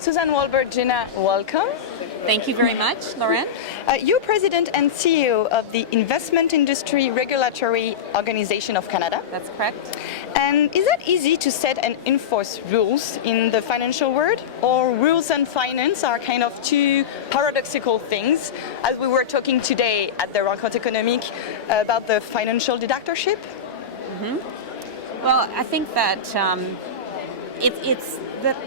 Susan Wolburgh Jenah, welcome. Thank you very much, Lorraine. You're President and CEO of the Investment Industry Regulatory Organization of Canada. That's correct. And is it easy to set and enforce rules in the financial world? Or rules and finance are kind of two paradoxical things, as we were talking today at the Rencontres économiques about the financial dictatorship? Well, I think that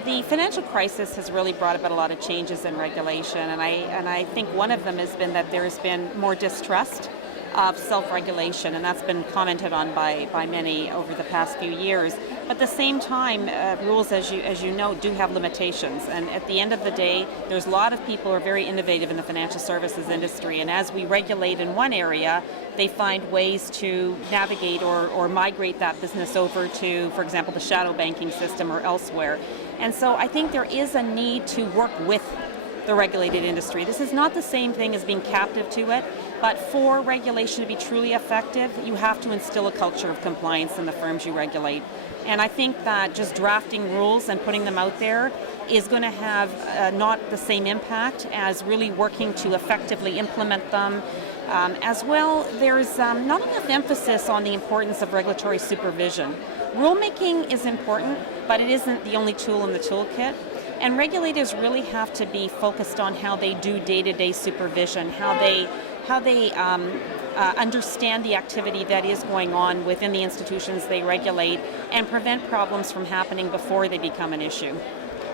the financial crisis has really brought about a lot of changes in regulation, and I think one of them has been that there's been more distrust of self-regulation, and that's been commented on by many over the past few years. But at the same time, rules, as you know, do have limitations, and at the end of the day, there's a lot of people who are very innovative in the financial services industry, and as we regulate in one area, they find ways to navigate or migrate that business over to, for example, the shadow banking system or elsewhere. And so I think there is a need to work with the regulated industry. This is not the same thing as being captive to it, but for regulation to be truly effective, you have to instill a culture of compliance in the firms you regulate. And I think that just drafting rules and putting them out there is going to have not the same impact as really working to effectively implement them. As well, there's not enough emphasis on the importance of regulatory supervision. Rulemaking is important, but it isn't the only tool in the toolkit. And regulators really have to be focused on how they do day-to-day supervision, how they understand the activity that is going on within the institutions they regulate, and prevent problems from happening before they become an issue.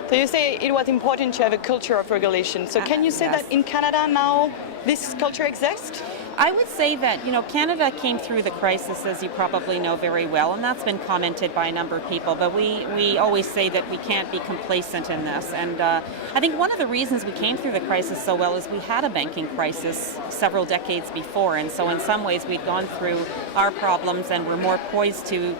So you say it was important to have a culture of regulation. So can you say yes. that in Canada now this culture exists? I would say that, Canada came through the crisis, as you probably know very well, and that's been commented by a number of people, but we always say that we can't be complacent in this. And I think one of the reasons we came through the crisis so well is we had a banking crisis several decades before, and so in some ways we'd gone through our problems and were more poised to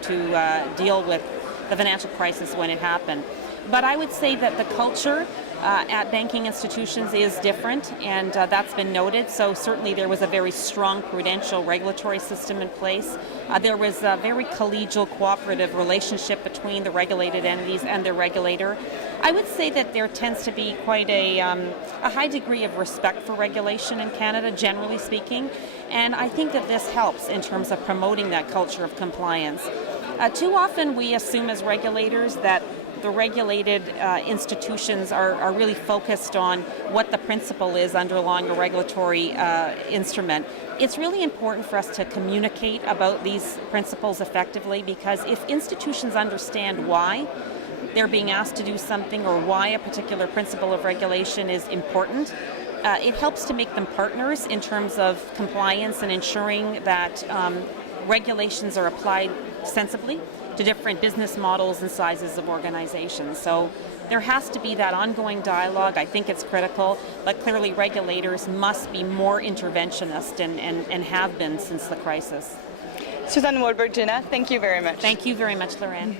deal with the financial crisis when it happened. But I would say that the culture at banking institutions is different, and that's been noted. So certainly there was a very strong prudential regulatory system in place. There was a very collegial, cooperative relationship between the regulated entities and their regulator. I would say that there tends to be quite a high degree of respect for regulation in Canada, generally speaking, and I think that this helps in terms of promoting that culture of compliance. Too often we assume as regulators that the regulated institutions are really focused on what the principle is underlying a regulatory instrument. It's really important for us to communicate about these principles effectively, because if institutions understand why they're being asked to do something or why a particular principle of regulation is important, it helps to make them partners in terms of compliance and ensuring that regulations are applied sensibly to different business models and sizes of organizations. So there has to be that ongoing dialogue. I think it's critical, but clearly regulators must be more interventionist and have been since the crisis. Susan Wolburgh Jenah, thank you very much. Thank you very much, Lorraine.